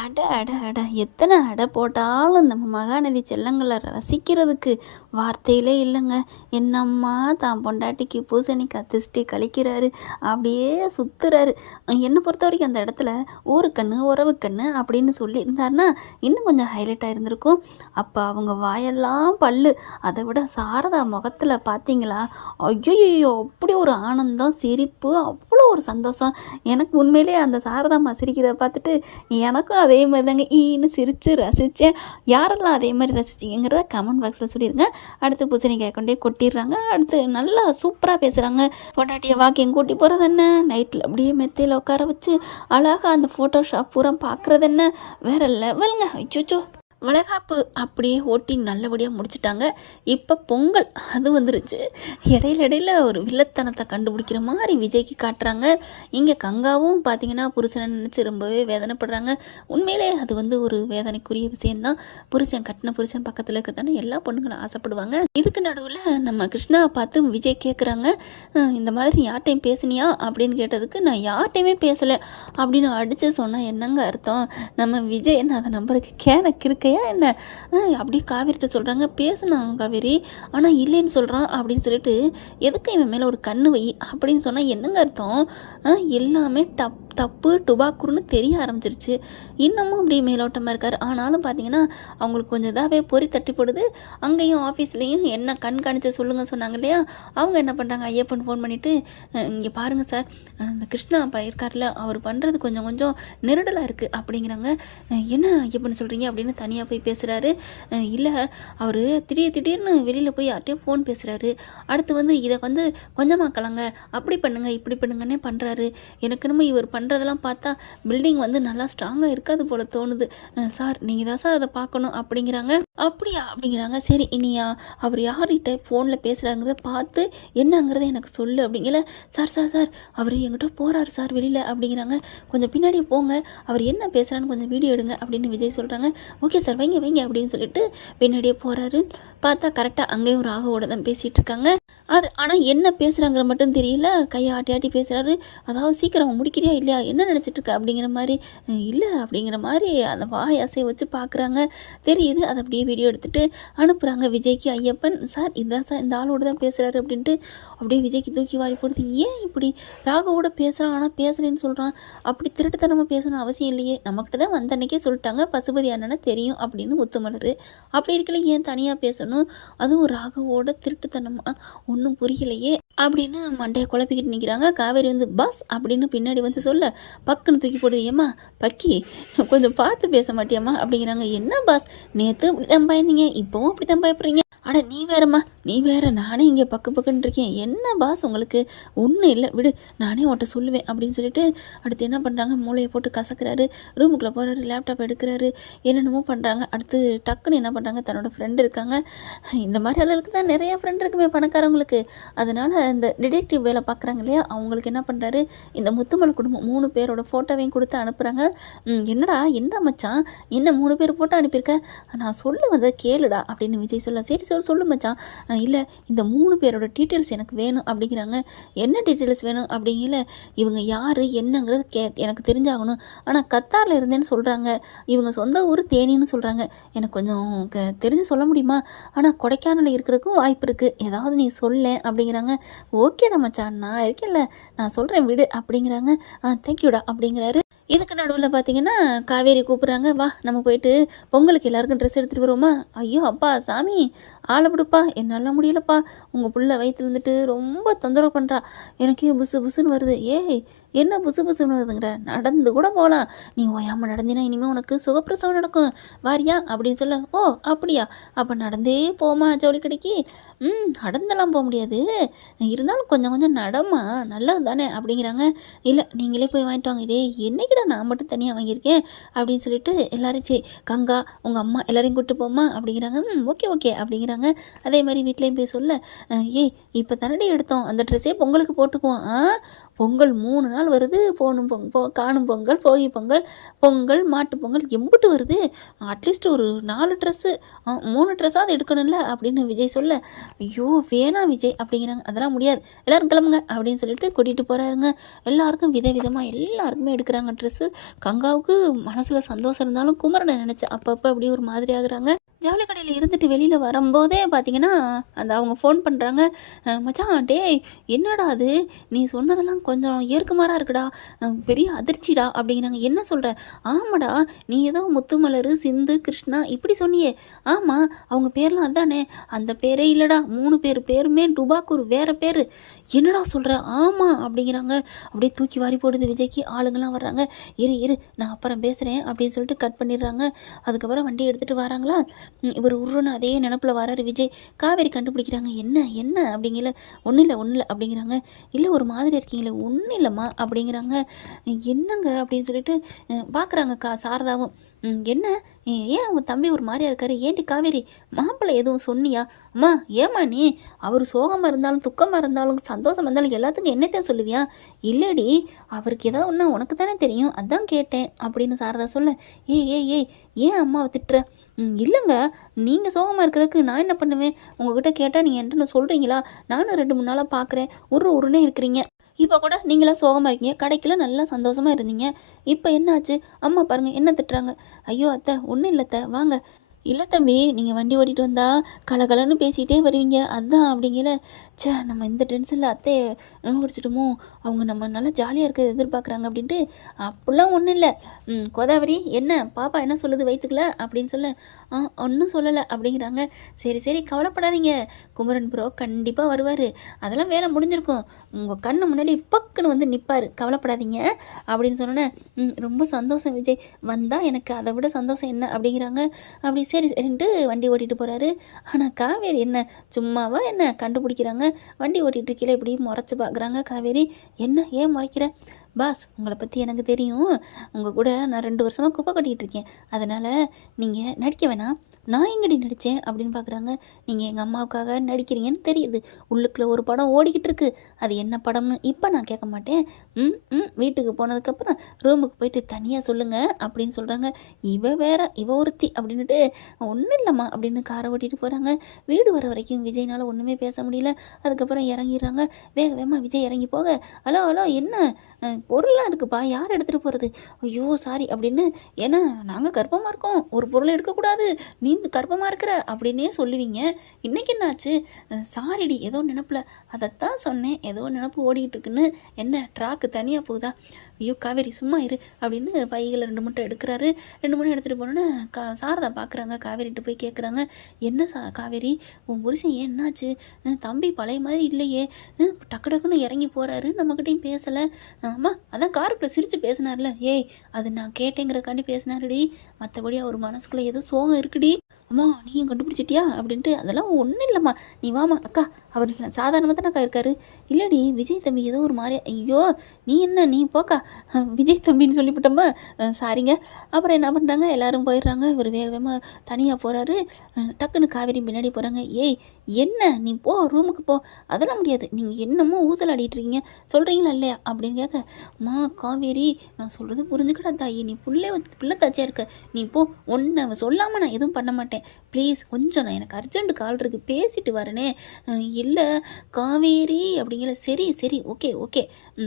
அட அட அட எத்தனை அடை போட்டாலும் நம்ம மகாநதி செல்லங்களை ரசிக்கிறதுக்கு வார்த்தையிலே இல்லைங்க. என்னம்மா தான் பொண்டாட்டிக்கு பூசணிக்காய் திருஷ்டி கழிக்கிறாரு, அப்படியே சுற்றுறாரு. என்னை பொறுத்த வரைக்கும் அந்த இடத்துல ஊருக்கண்ணு உறவுக்கண்ணு அப்படின்னு சொல்லியிருந்தாருன்னா இன்னும் கொஞ்சம் ஹைலைட் ஆகிருந்திருக்கும். அப்போ அவங்க வாயெல்லாம் பல்லு. அதை விட சாரதா முகத்தில் பார்த்தீங்களா, ஐயோ அப்படி ஒரு ஆனந்தம், சிரிப்பு, அவ்வளோ ஒரு சந்தோஷம். எனக்கு உண்மையிலே அந்த சாரதாம்மா சிரிக்கிறத பார்த்துட்டு எனக்கும் அதே மாதிரி தாங்க ஈன்னு சிரித்து ரசித்தேன். யாரெல்லாம் அதே மாதிரி ரசிச்சிங்கிறத கமெண்ட் பாக்ஸில் சொல்லிடுங்க. அடுத்து பூசணிக்காய் கொண்டே கொட்டிடுறாங்க. அடுத்து நல்லா சூப்பராக பேசுகிறாங்க. பொண்டாட்டியை வாக்கியம் கூட்டி போகிறது என்ன, நைட்டில் அப்படியே மெத்தையில் உட்கார வச்சு அழகாக அந்த ஃபோட்டோஷாப் பூரா பார்க்குறது என்ன, வேறு லெவலுங்க. அச்சோ வளைகாப்பு அப்படியே ஓட்டி நல்லபடியாக முடிச்சுட்டாங்க. இப்போ பொங்கல் அது வந்துருச்சு. இடையில ஒரு வில்லத்தனத்தை கண்டுபிடிக்கிற மாதிரி விஜய்க்கு காட்டுறாங்க. இங்கே கங்காவும் பார்த்தீங்கன்னா புருஷனை நினச்சி ரொம்பவே வேதனைப்படுறாங்க. உண்மையிலே அது ஒரு வேதனைக்குரிய விஷயந்தான். கட்டின புருஷன் பக்கத்தில் இருக்க தானே எல்லா பொண்ணுங்களும் ஆசைப்படுவாங்க. இதுக்கு நடுவில் நம்ம கிருஷ்ணாவை பார்த்து விஜய் கேட்குறாங்க, இந்த மாதிரி யார்ட்டையும் பேசுனியா அப்படின்னு கேட்டதுக்கு நான் யார்ட்டையுமே பேசலை அப்படின்னு அடித்து சொன்னால் என்னங்க அர்த்தம்? நம்ம விஜய் என்ன அதை நம்பருக்கு கேனக்கு இருக்க என்ன அப்படியே காவேரிட்ட சொல்கிறாங்க, பேசுனான் காவேரி ஆனால் இல்லைன்னு சொல்கிறான் அப்படின்னு சொல்லிட்டு எதுக்கு இவன் மேலே ஒரு கண்ணு வை அப்படின்னு சொன்னால் என்னங்க அர்த்தம்? எல்லாமே தப்பு டுபாக்குருன்னு தெரிய ஆரம்பிச்சிருச்சு. இன்னமும் அப்படி மேலோட்டமாக இருக்கார். ஆனாலும் பார்த்தீங்கன்னா அவங்களுக்கு கொஞ்சம் இதாகவே பொறி தட்டி போடுது. அங்கேயும் ஆஃபீஸ்லேயும் என்ன கண்காணிச்சு சொல்லுங்கள் சொன்னாங்க இல்லையா, அவங்க என்ன பண்ணுறாங்க, ஐயப்பன் ஃபோன் பண்ணிவிட்டு இங்கே பாருங்கள் சார், இந்த கிருஷ்ணா அப்பா இருக்கார்ல, அவர் பண்ணுறது கொஞ்சம் நெருடலாக இருக்குது அப்படிங்கிறாங்க. என்ன ஐயப்பன் சொல்கிறீங்க அப்படின்னு தனியாக போய் பேசுகிறாரு. இல்லை அவர் திடீர்னு வெளியில் போய் யார்கிட்டயும் ஃபோன் பேசுகிறாரு. அடுத்து இதை கொஞ்சமாக கலங்க, அப்படி பண்ணுங்க இப்படி பண்ணுங்கன்னே பண்ணுறாரு. எனக்கு நம்ம இவர் பண்ணுறதெல்லாம் பார்த்தா பில்டிங் நல்லா ஸ்ட்ராங்காக இருக்காது போல் தோணுது சார், நீங்கள் தான் சார் அதை பார்க்கணும் அப்படிங்கிறாங்க. அப்படியா அப்படிங்கிறாங்க. சரி இனியா அவர் யார்கிட்ட ஃபோனில் பேசுகிறாங்கிறத பார்த்து என்னங்கிறத எனக்கு சொல்லு அப்படிங்கல. சார் அவர் எங்கிட்ட போகிறாரு சார் வெளியில் அப்படிங்கிறாங்க. கொஞ்சம் பின்னாடி போங்க, அவர் என்ன பேசுகிறான்னு கொஞ்சம் வீடியோ எடுங்க அப்படின்னு விஜய் சொல்கிறாங்க. ஓகே சார் வைங்க அப்படின்னு சொல்லிட்டு பின்னாடியே போகிறாரு. பார்த்தா கரெக்டாக அங்கேயும் ராகவோட தான் பேசிகிட்டு இருக்காங்க. ஆனால் என்ன பேசுகிறாங்கிற மட்டும் தெரியல. கையை ஆட்டி பேசுகிறாரு. அதாவது சீக்கிரம் முடிக்கிறியா இல்லையா, என்ன நினச்சிட்டு இருக்க அப்படிங்கிற மாதிரி. இல்லை அப்படிங்கிற மாதிரி அந்த வாய் அசையை வச்சு பார்க்குறாங்க. தெரியுது. அதை அப்படியே வீடியோ எடுத்துகிட்டு அனுப்புகிறாங்க விஜய்க்கு. ஐயப்பன் சார் இதான் சார் இந்த ஆளோடு தான் பேசுகிறாரு அப்படின்ட்டு அப்படியே விஜய்க்கு தூக்கி வாரி போடுது. ஏன் இப்படி ராகவோட பேசுகிறான் ஆனால் பேசலேன்னு சொல்கிறான், அப்படி திருட்டுத்தனமாக பேசணும் அவசியம் இல்லையே, நம்மக்கிட்ட தான் வந்த அன்னைக்கே சொல்லிட்டாங்க பசுபதி அண்ணனை தெரியும் அப்படின்னு முத்துமலர். அப்படி இருக்கல ஏன் தனியாக பேசணும், அதுவும் ராகவோட திருட்டுத்தனமாக ஒன்றும் புரியலையே அப்படின்னு மண்டையை குழப்பிக்கிட்டு நிற்கிறாங்க. காவேரி பாஸ் அப்படின்னு பின்னாடி சொல்ல பக்குன்னு தூக்கி போடுது. ஏம்மா பக்கி கொஞ்சம் பார்த்து பேச மாட்டியாம்மா அப்படிங்கிறாங்க. என்ன பாஸ் நேற்று அப்படி தான் பயந்தீங்க, இப்போவும் அப்படி தான் பயப்படுறீங்க. அட நீ வேறம்மா, நீ வேற, நானே இங்கே பக்குன்னு இருக்கேன். என்ன பாஸ் உங்களுக்கு ஒன்றும் இல்லை விடு, நானே உன்ட்ட சொல்லுவேன் அப்படின்னு சொல்லிட்டு அடுத்து என்ன பண்ணுறாங்க, மூளையை போட்டு கசக்கிறாரு. ரூமுக்குள்ளே போகிறாரு, லேப்டாப் எடுக்கிறாரு, என்னென்னமோ பண்ணுறாங்க. அடுத்து டக்குன்னு என்ன பண்ணுறாங்க, தன்னோட ஃப்ரெண்டு இருக்காங்க. இந்த மாதிரி அளவுக்கு தான் நிறையா ஃப்ரெண்ட் இருக்குமே பணக்காரவங்களுக்கு. அதனால் இந்த டிடெக்டிவ் வேலை பார்க்குறாங்க இல்லையா, அவங்களுக்கு என்ன பண்ணுறாரு, இந்த முத்துமல் குடும்பம் 3 பேரோட ஃபோட்டோவையும் கொடுத்து அனுப்புகிறாங்க. என்னடா என்ன மச்சான், என்ன 3 பேர் ஃபோட்டோ அனுப்பியிருக்க, நான் சொல்ல கேளுடா அப்படின்னு விஜய் சொல்ல. சரி சொல்லு மச்சான். இல்லை இந்த 3 பேரோட டீட்டெயில்ஸ் எனக்கு வேணும் அப்படிங்கிறாங்க. என்ன டீட்டெயில்ஸ் வேணும் அப்படிங்கல, இவங்க யார் என்னங்கிறது எனக்கு தெரிஞ்சாகணும். ஆனால் கத்தாரில் இருந்தேன்னு சொல்கிறாங்க, இவங்க சொந்த ஊர் தேனின்னு சொல்கிறாங்க. எனக்கு கொஞ்சம் தெரிஞ்சு சொல்ல முடியுமா, ஆனால் கொடைக்கானல் இருக்கிறதுக்கும் வாய்ப்பு இருக்குது, ஏதாவது நீ சொல்ல அப்படிங்கிறாங்க. ஓகேடா மச்சான் நான் இருக்கேன்ல, நான் சொல்கிறேன் விடு அப்படிங்கிறாங்க. தேங்க்யூடா அப்படிங்கிறாரு. இதுக்கு நடுவில் பார்த்தீங்கன்னா காவேரி கூப்பிட்றாங்க, வா நம்ம போயிட்டு பொங்கலுக்கு எல்லாருக்கும் ட்ரெஸ் எடுத்துகிட்டு வருவோமா. ஐயோ அப்பா சாமி ஆளை விடுப்பா, என்னால் முடியலப்பா, உங்கள் புள்ள வயிற்றுல ரொம்ப தொந்தரவு பண்ணுறா, எனக்கே புசுன்னு வருது. ஏய் என்ன புசுன்னு வருதுங்கிற, நடந்து கூட போகலாம், நீ ஓயாமல் நடந்தினா இனிமேல் உனக்கு சுகப்பிரசவம் நடக்கும், வாரியா அப்படின்னு சொல்ல. ஓ அப்படியா, அப்போ நடந்தே போமா ஜவுளி கடைக்கு. நடந்தெல்லாம் போக முடியாது, இருந்தாலும் கொஞ்சம் நடமா, நல்லது தானே அப்படிங்கிறாங்க. இல்லை நீங்களே போய் வாங்கிட்டு வாங்க. இதே என்னைக்கிட நான் மட்டும் தனியாக வாங்கியிருக்கேன் அப்படின்னு சொல்லிட்டு எல்லாரும் சரி கங்கா உங்கள் அம்மா எல்லாரையும் கூப்பிட்டு போமா அப்படிங்கிறாங்க. ஓகே அப்படிங்கிறாங்க. அதே மாதிரி வீட்லேயும் போய் சொல்ல, ஏய் இப்போ தனடி எடுத்தோம் அந்த ட்ரெஸ்ஸே பொங்கலுக்கு போட்டுக்குவோம், பொங்கல் 3 நாள் வருது. போணும் காணும் பொங்கல், போகி பொங்கல், பொங்கல், மாட்டு பொங்கல் எம்புட்டு வருது. அட்லீஸ்ட் ஒரு 4 ட்ரெஸ்ஸு 3 ட்ரெஸ்ஸாவது எடுக்கணும்ல அப்படின்னு விஜய் சொல்ல, ஐயோ வேணாம் விஜய் அப்படிங்கிறாங்க. அதெல்லாம் முடியாது, எல்லோரும் கிளம்புங்க அப்படின்னு சொல்லிட்டு கூட்டிகிட்டு போகிறாருங்க. எல்லாருக்கும் விதவிதமாக எல்லாருக்குமே எடுக்கிறாங்க ட்ரெஸ்ஸு. கங்காவுக்கு மனசில் சந்தோஷம் இருந்தாலும் குமரனை நினச்சி அப்பப்போ அப்படியே ஒரு மாதிரி ஆகுறாங்க. ஜவுளி கடையில் இருந்துட்டு வெளியில் வரும்போதே பார்த்தீங்கன்னா அந்த அவங்க ஃபோன் பண்ணுறாங்க. மச்சான் டேய் என்னடா அது, நீ சொன்னதெல்லாம் கொஞ்சம் ஏற்குமாறாக இருக்குடா, பெரிய அதிர்ச்சிடா அப்படிங்கிறாங்க. என்ன சொல்கிற? ஆமாடா, நீ ஏதோ முத்துமலர், சிந்து, கிருஷ்ணா இப்படி சொன்னியே. ஆமாம், அவங்க பேர்லாம் அதானே? அந்த பேரே இல்லைடா, 3 பேர் பேருமே டுபாக்கூர் வேறு பேர். என்னடா சொல்கிற? ஆமாம் அப்படிங்கிறாங்க. அப்படியே தூக்கி வாரி போடுது விஜய்க்கு. ஆளுங்கள்லாம் வர்றாங்க. இரு நான் அப்புறம் பேசுகிறேன் அப்படின்னு சொல்லிட்டு கட் பண்ணிடுறாங்க. அதுக்கப்புறம் வண்டி எடுத்துகிட்டு வராங்களா, இவர் உருன்னு அதே நினப்பில் வராரு விஜய். காவேரி கண்டுபிடிக்கிறாங்க. என்ன அப்படிங்கல. ஒன்றும் இல்லை அப்படிங்கிறாங்க. இல்லை ஒரு மாதிரி இருக்கீங்களே. ஒன்றும் இல்லைம்மா அப்படிங்கிறாங்க. என்னங்க அப்படின்னு சொல்லிட்டு பார்க்குறாங்க சாரதாவும். என்ன ஏன் அவங்க தம்பி ஒரு மாதிரியா இருக்காரு? ஏன்டி காவேரி மாப்பிள்ளை எதுவும் சொன்னியா? அம்மா ஏம்மா நீ அவர் சோகமாக இருந்தாலும் துக்கமாக இருந்தாலும் சந்தோஷமாக இருந்தாலும் எல்லாத்துக்கும் என்னத்தான் சொல்லுவியா? இல்லடி, அவருக்கு ஏதாவது ஒன்றா உனக்கு தானே தெரியும், அதான் கேட்டேன் அப்படின்னு சாரதா சொல்ல, ஏய் ஏன் அம்மாவை திட்டுற? இல்லைங்க, நீங்கள் சோகமாக இருக்கிறதுக்கு நான் என்ன பண்ணுவேன்? உங்ககிட்ட கேட்டால் நீங்கள் என்கிட்ட சொல்கிறீங்களா? நானும் 2-3 நாளாக பார்க்குறேன், உருன்னே இருக்கிறீங்க. இப்போ கூட நீங்களாம் சோகமாக இருக்கீங்க, கடைக்கெல்லாம் நல்லா சந்தோஷமாக இருந்தீங்க. இப்போ என்னாச்சு? அம்மா பாருங்கள் என்ன திட்டுறாங்க. ஐயோ அத்தை ஒன்றும் இல்லை அத்தை, வாங்க. இல்லை தம்பி, நீங்கள் வண்டி ஓட்டிகிட்டு வந்தால் கலகலன்னு பேசிகிட்டே வருவீங்க, அதுதான் அப்படிங்கல. நம்ம இந்த டென்ஷனில் அத்தையை குடிச்சிட்டோமோ, அவங்க நம்ம நல்லா ஜாலியாக இருக்கிறத எதிர்பார்க்குறாங்க அப்படின்ட்டு. அப்படிலாம் ஒன்றும் இல்லை. கோதாவரி என்ன பாப்பா என்ன சொல்லுது வயிற்றுக்குள்ள அப்படின்னு சொல்ல, ஒன்றும் சொல்லலை அப்படிங்கிறாங்க. சரி கவலைப்படாதீங்க, குமரன் ப்ரோ கண்டிப்பாக வருவார், அதெல்லாம் வேலை முடிஞ்சிருக்கும், உங்கள் கண்ணு முன்னாடி பக்குன்னு வந்து நிற்பார், கவலைப்படாதீங்க அப்படின்னு சொன்னோன்னே ரொம்ப சந்தோஷம் விஜய், வந்தால் எனக்கு அதை விட சந்தோஷம் என்ன அப்படிங்கிறாங்க. அப்படி சரின்ட்டு வண்டி ஓட்டிகிட்டு போகிறாரு. ஆனால் காவேரி என்ன சும்மாவா என்ன கண்டுபிடிக்கிறாங்க. வண்டி ஓட்டிகிட்டு கீழே இப்படி முறைச்சி பார்க்குறாங்க. காவேரி என்ன ஏன் முறைக்கிற? பாஸ் உங்களை பற்றி எனக்கு தெரியும், உங்கள் கூட நான் 2 வருஷமாக குப்பை கட்டிகிட்டு இருக்கேன், அதனால் நீங்கள் நடிக்க வேணாம். நான் எங்கடி நடித்தேன் அப்படின்னு பார்க்குறாங்க. நீங்கள் எங்கள் அம்மாவுக்காக நடிக்கிறீங்கன்னு தெரியுது, உள்ளுக்குள்ளே ஒரு படம் ஓடிக்கிட்டு இருக்கு, அது என்ன படம்னு இப்போ நான் கேட்க மாட்டேன். வீட்டுக்கு போனதுக்கப்புறம் ரூமுக்கு போயிட்டு தனியாக சொல்லுங்கள் அப்படின்னு சொல்கிறாங்க. இவ ஒருத்தி அப்படின்ட்டு ஒன்றும் இல்லைம்மா அப்படின்னு காரை ஓட்டிகிட்டு போகிறாங்க. வீடு வர வரைக்கும் விஜய்னால் ஒன்றுமே பேச முடியல. அதுக்கப்புறம் இறங்கிடுறாங்க. வேகமாக விஜய் இறங்கி போக, ஹலோ என்ன பொருள்லாம் இருக்குப்பா, யார் எடுத்துகிட்டு போகிறது? ஐயோ சாரி அப்படின்னு. ஏன்னா நாங்கள் கர்ப்பமாக இருக்கோம், ஒரு பொருளை எடுக்கக்கூடாது, நீ கர்ப்பமாக இருக்கிற அப்படின்னே சொல்லுவீங்க. இன்றைக்கி என்னாச்சு? சாரிடி, ஏதோ நினப்பில், அதைத்தான் சொன்னேன், ஏதோ நினப்பு ஓடிக்கிட்டு இருக்குன்னு. என்ன ட்ராக்கு தனியாக போகுதா? ஐயோ காவேரி சும்மா இரு அப்படின்னு பைகளை 2 மூட்டை எடுக்கிறாரு. 2 மூட்டை எடுத்துகிட்டு போனோன்னே சாரதா பார்க்குறாங்க. காவேரிட்டு போய் கேட்குறாங்க, என்ன காவேரி உன் புருஷன் ஏன் என்னாச்சு? தம்பி பழைய மாதிரி இல்லையே, டக்குன்னு இறங்கி போகிறாரு, நம்மக்கிட்டையும் பேசலை. அம்மா அதான் காருக்குள்ளே சிரித்து பேசினார்ல. ஏய் அது நான் கேட்டேங்கிறக்காண்டி பேசினாருடி, மற்றபடி அவர் மனசுக்குள்ளே ஏதோ சோகம் இருக்குடி. அம்மா நீயும் கண்டுபிடிச்சிட்டியா அப்படின்ட்டு. அதெல்லாம் ஒன்றும் இல்லைம்மா, நீ வாமா அக்கா, அவர் சாதாரணமாக தானே அக்கா இருக்காரு. இல்லடி விஜய் தம்பி ஏதோ ஒரு மாதிரி. ஐயோ நீ போக்கா, விஜய் தம்பின்னு சொல்லிவிட்டோம்மா, சாரிங்க. அப்புறம் என்ன பண்ணுறாங்க, எல்லோரும் போயிடுறாங்க. இவர் வேகமாக தனியாக போகிறாரு. டக்குன்னு காவேரி பின்னாடி போகிறாங்க. ஏய் என்ன நீ போ, ரூமுக்கு போ. அதெல்லாம் முடியாது, நீங்கள் என்னமோ ஊசல் ஆடிட்டுருக்கீங்க, சொல்கிறீங்களா இல்லையா அப்படின்னு கேட்க, அம்மா காவேரி நான் சொல்கிறது புரிஞ்சுக்கிட்டா தாயி, நீ பிள்ளை தாச்சியாக இருக்க, நீ போ, ஒன்று சொல்லாமல் நான் எதுவும் பண்ண மாட்டேன், ப்ளீஸ் கொஞ்சம் நான் எனக்கு அர்ஜென்ட் கால் இருக்குது பேசிட்டு வரேனே. இல்லை காவேரி அப்படிங்கிற. சரி ஓகே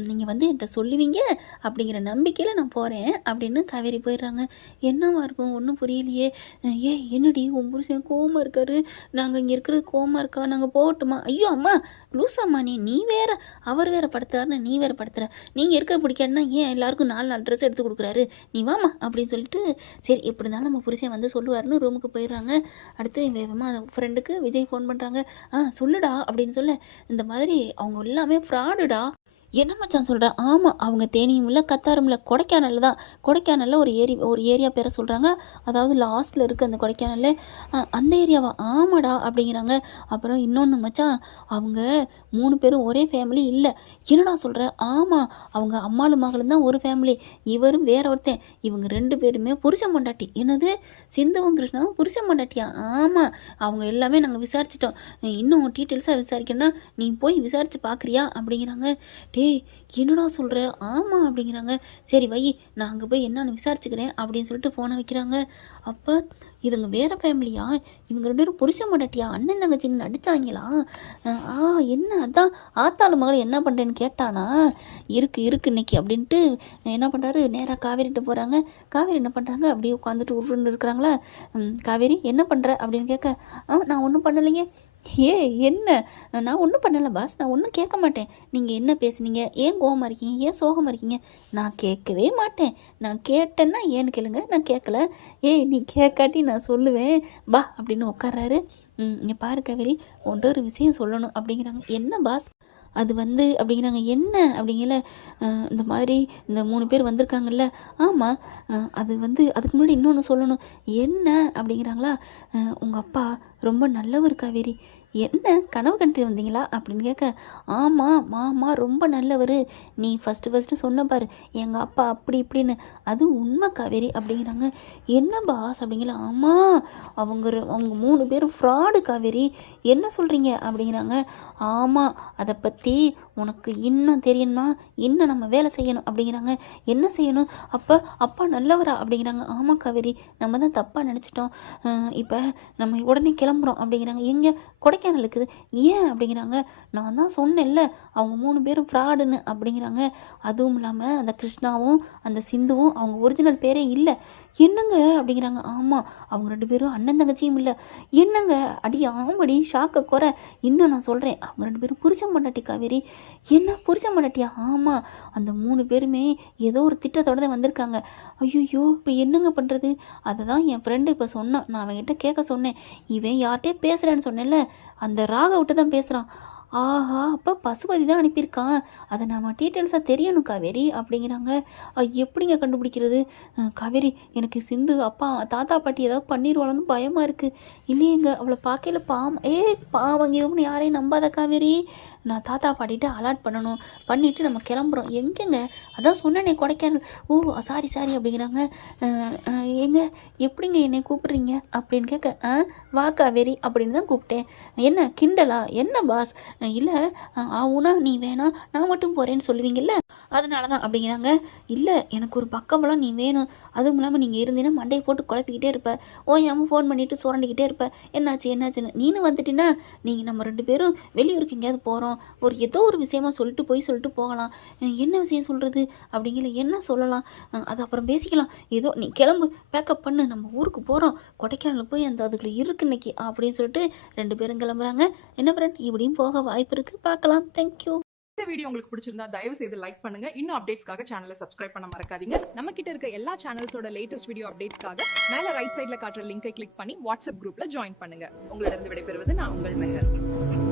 நீங்கள் வந்து என்கிட்ட சொல்லுவீங்க அப்படிங்கிற நம்பிக்கையில் நான் போகிறேன் அப்படின்னு காவேரி போயிடுறாங்க. என்னவா இருக்கும் ஒன்றும் புரியலையே. என்னடி உன் புருஷன் கோவமாக இருக்காரு, நாங்கள் இங்கே இருக்கிறது கோவமாக இருக்கா, நாங்கள் போகட்டுமா? ஐயோ அம்மா லூசாம்மா, நீ வேற அவர் வேற படுத்துறாருன்னு நீ வேற படுத்துற, நீங்கள் இருக்க பிடிக்காதுன்னா ஏன் எல்லாருக்கும் 4 ட்ரெஸ் எடுத்து கொடுக்குறாரு, நீ வாமா அப்படின்னு சொல்லிட்டு, சரி எப்படி இருந்தாலும் நம்ம புருஷன் வந்து சொல்லுவாருன்னு ரூமுக்கு போயிடுறாங்க. அடுத்து வேகமாக ஃப்ரெண்டுக்கு விஜய் ஃபோன் பண்ணுறாங்க. சொல்லுடா அப்படின்னு சொல்ல, இந்த மாதிரி அவங்க எல்லாமே ஃப்ராடுடா. என்ன மச்சான் சொல்கிறேன்? ஆமாம், அவங்க தேனியும் இல்லை கத்தாரும் இல்லை, கொடைக்கானலில் தான். கொடைக்கானலில் ஒரு ஏரியா பேரை சொல்கிறாங்க, அதாவது லாஸ்ட்டில் இருக்குது அந்த கொடைக்கானலில், அந்த ஏரியாவா? ஆமாடா அப்படிங்கிறாங்க. அப்புறம் இன்னொன்று மச்சான், அவங்க 3 பேரும் ஒரே ஃபேமிலி இல்லை. என்னடா சொல்கிற? ஆமாம், அவங்க அம்மாளும் மகளும் தான் ஒரு ஃபேமிலி, இவரும் வேற ஒருத்தன், இவங்க 2 பேருமே புருஷன் பொண்டாட்டி. என்னது சிந்துவும் கிருஷ்ணாவும் புருஷன் பொண்டாட்டியா? ஆமாம், அவங்க எல்லாமே நாங்கள் விசாரிச்சிட்டோம், இன்னும் டீட்டெயில்ஸாக விசாரிக்கணும்னா நீ போய் விசாரித்து பார்க்குறியா அப்படிங்கிறாங்க. "ஏய் என்னடா சொல்கிற?" "ஆமாம்" அப்படிங்கிறாங்க. "சரி வை, நான் அங்கே போய் என்னன்னு விசாரிச்சுக்கிறேன்" அப்படின்னு சொல்லிட்டு ஃபோனை வைக்கிறாங்க. அப்போ இதுங்க வேறு ஃபேமிலியா? இவங்க 2 பேரும் புருஷன் பொண்டாட்டியா? அண்ணன் தங்கச்சின்னு நடிச்சாங்களா? ஆ என்ன அதான் ஆத்தாளு மகள என்ன பண்ணுறேன்னு கேட்டானா? இருக்கு இன்னைக்கு அப்படின்ட்டு என்ன பண்ணுறாரு, நேராக காவேரிகிட்ட போகிறாங்க. காவேரி என்ன பண்ணுறாங்க, அப்படியே உட்காந்துட்டு உருன்னு இருக்கிறாங்களா. "காவேரி என்ன பண்ணுற?" அப்படின்னு கேட்க, நான் ஒன்றும் பண்ணலைங்க." என்ன? நான் ஒன்றும் பண்ணலை பாஸ், நான் ஒன்றும் கேட்க மாட்டேன். நீங்கள் என்ன பேசுனீங்க, ஏன் கோவமாக இருக்கீங்க, ஏன் சோகமாக இருக்கீங்க? நான் கேட்கவே மாட்டேன். நான் கேட்டேன்னா ஏன்னு கேளுங்க, நான் கேட்கல. நீ கேட்காட்டி நான் சொல்லுவேன் பா அப்படின்னு உட்கார்றாரு. இங்கே பாரு காவேரி, உன்ட்ட ஒரு விஷயம் சொல்லணும் அப்படிங்கிறாங்க. என்ன பாஸ்? அது வந்து அப்படிங்கிறாங்க. என்ன அப்படிங்கல, இந்த மாதிரி இந்த 3 பேர் வந்திருக்காங்கல்ல. ஆமாம், அது வந்து அதுக்கு முன்னாடி இன்னொன்று சொல்லணும். என்ன அப்படிங்கிறாங்களா. உங்கள் அப்பா ரொம்ப நல்லவர் காவேரி. என்ன கனவு கண்டு வந்தீங்களா அப்படின்னு கேட்க, ஆமாம் மாமா ரொம்ப நல்லவர். நீ ஃபஸ்ட்டு சொன்ன பாரு எங்கள் அப்பா அப்படி இப்படின்னு, அது உண்மை காவேரி அப்படிங்கிறாங்க. என்ன பாஸ் அப்படிங்களா. ஆமாம், அவங்க 3 பேரும் ஃப்ராடு காவேரி. என்ன சொல்கிறீங்க அப்படிங்கிறாங்க. ஆமாம், அதை பற்றி உனக்கு இன்னும் தெரியணும்னா இன்னும் நம்ம வேலை செய்யணும் அப்படிங்கிறாங்க. என்ன செய்யணும்? அப்பா நல்லவரா அப்படிங்கிறாங்க. ஆமாம் காவேரி, நம்ம தான் தப்பாக நினச்சிட்டோம். இப்போ நம்ம உடனே கிளம்புறோம் அப்படிங்கிறாங்க. எங்கே? கொடைக்கானலுக்கு. ஏன் அப்படிங்கிறாங்க. நான் தான் சொன்னேன்ல அவங்க 3 பேரும் ஃப்ராடுன்னு அப்படிங்கிறாங்க. அதுவும் இல்லாமல் அந்த கிருஷ்ணாவும் அந்த சிந்துவும் அவங்க ஒரிஜினல் பேரே இல்லை. என்னங்க அப்படிங்கிறாங்க. ஆமாம், அவங்க 2 பேரும் அண்ணன் தங்கச்சியும் இல்லை. என்னங்க? அடி ஆமடி, ஷாக்கை குறை. இன்னும் நான் சொல்கிறேன், அவங்க 2 பேரும் புருஷன் பொண்டாட்டி காவேரி. என்ன புருஷன் பொண்டாட்டியா? ஆமாம், அந்த 3 பேருமே ஏதோ ஒரு திட்டத்தோடு தான் வந்திருக்காங்க. ஐயோ இப்போ என்னங்க பண்ணுறது? அதை தான் என் ஃப்ரெண்டு இப்போ சொன்னான். நான் அவன்கிட்ட கேட்க சொன்னேன். இவன் யார்கிட்டே பேசுகிறேன்னு சொன்னேன்ல, அந்த ராகவிட்ட தான் பேசுகிறான். ஆஹா, அப்போ பசுபதி தான் அனுப்பியிருக்கான். அதை நம்ம டீட்டெயில்ஸாக தெரியணும் காவேரி அப்படிங்கிறாங்க. எப்படிங்க கண்டுபிடிக்கிறது? காவேரி, எனக்கு சிந்து அப்பா தாத்தா பாட்டி ஏதாவது பண்ணிடுவாளோன்னு பயமாக இருக்குது. இல்லையேங்க, அவளை பார்க்கல பாவங்க இவனு யாரையும் நம்பாத காவேரி. நான் தாத்தா பாட்டிகிட்ட அலாட் பண்ணணும், பண்ணிவிட்டு நம்ம கிளம்புறோம். எங்கேங்க? அதான் சொன்னேனே கொடைக்கானல். ஓ சாரி அப்படிங்கிறாங்க. எங்க எப்படிங்க என்னை கூப்பிட்றீங்க அப்படின்னு கேட்க, வா காவேரி அப்படின்னு தான் கூப்பிட்டேன். என்ன கிண்டலா? என்ன பாஸ்? இல்லை ஆவுனா நீ வேணாம் நான் மட்டும் போகிறேன்னு சொல்லுவீங்கல்ல, அதனால தான் அப்படிங்கிறாங்க. இல்லை, எனக்கு ஒரு பக்கமெல்லாம் நீ வேணும். அதுவும் இல்லாமல் நீங்கள் இருந்தீங்கன்னா மண்டையை போட்டு குழப்பிக்கிட்டே இருப்ப, ஓயாமல் ஃபோன் பண்ணிவிட்டு சுரண்டிக்கிட்டே இருப்ப. என்னாச்சுன்னு நீனு வந்துட்டின்னா நீங்கள் நம்ம 2 பேரும் வெளியூருக்கு எங்கேயாவது போகிறோம், ஏதோ ஒரு விஷயமா சொல்லிட்டு போகலாம். என்ன விஷயம் சொல்கிறது அப்படிங்கிற, என்ன சொல்லலாம், அது அப்புறம் பேசிக்கலாம். ஏதோ நீ கிளம்பு, பேக்கப் பண்ணு, நம்ம ஊருக்கு போகிறோம், கொடைக்கானலுக்கு போய் அந்த அதுக்குள்ள இருக்கு இன்னைக்கு அப்படின்னு சொல்லிட்டு 2 பேரும் கிளம்புறாங்க. என்ன ஃப்ரெண்ட், இப்படியும் போக வாய்ப்பு இருக்குது, பார்க்கலாம். தேங்க்யூ. இந்த வீடியோ உங்களுக்கு பிடிச்சிருந்தா தயவு செய்து லைக் பண்ணுங்க. இன்னும் அப்டேட்ஸ்க்காக சேனலை சப்ஸ்கிரைப் பண்ண மறக்காதீங்க. நம்ம கிட்ட இருக்க எல்லா சேனல்ஸோட லேட்டஸ்ட் வீடியோ அப்டேட்ஸ்க்காக மேல ரைட் சைடுல காட்டுற லிங்கை கிளிக் பண்ணி வாட்ஸ்அப் குரூப்ல ஜாயின் பண்ணுங்க. உங்களிடம் விடைபெறுவது நான் உங்கள் மெஹர்.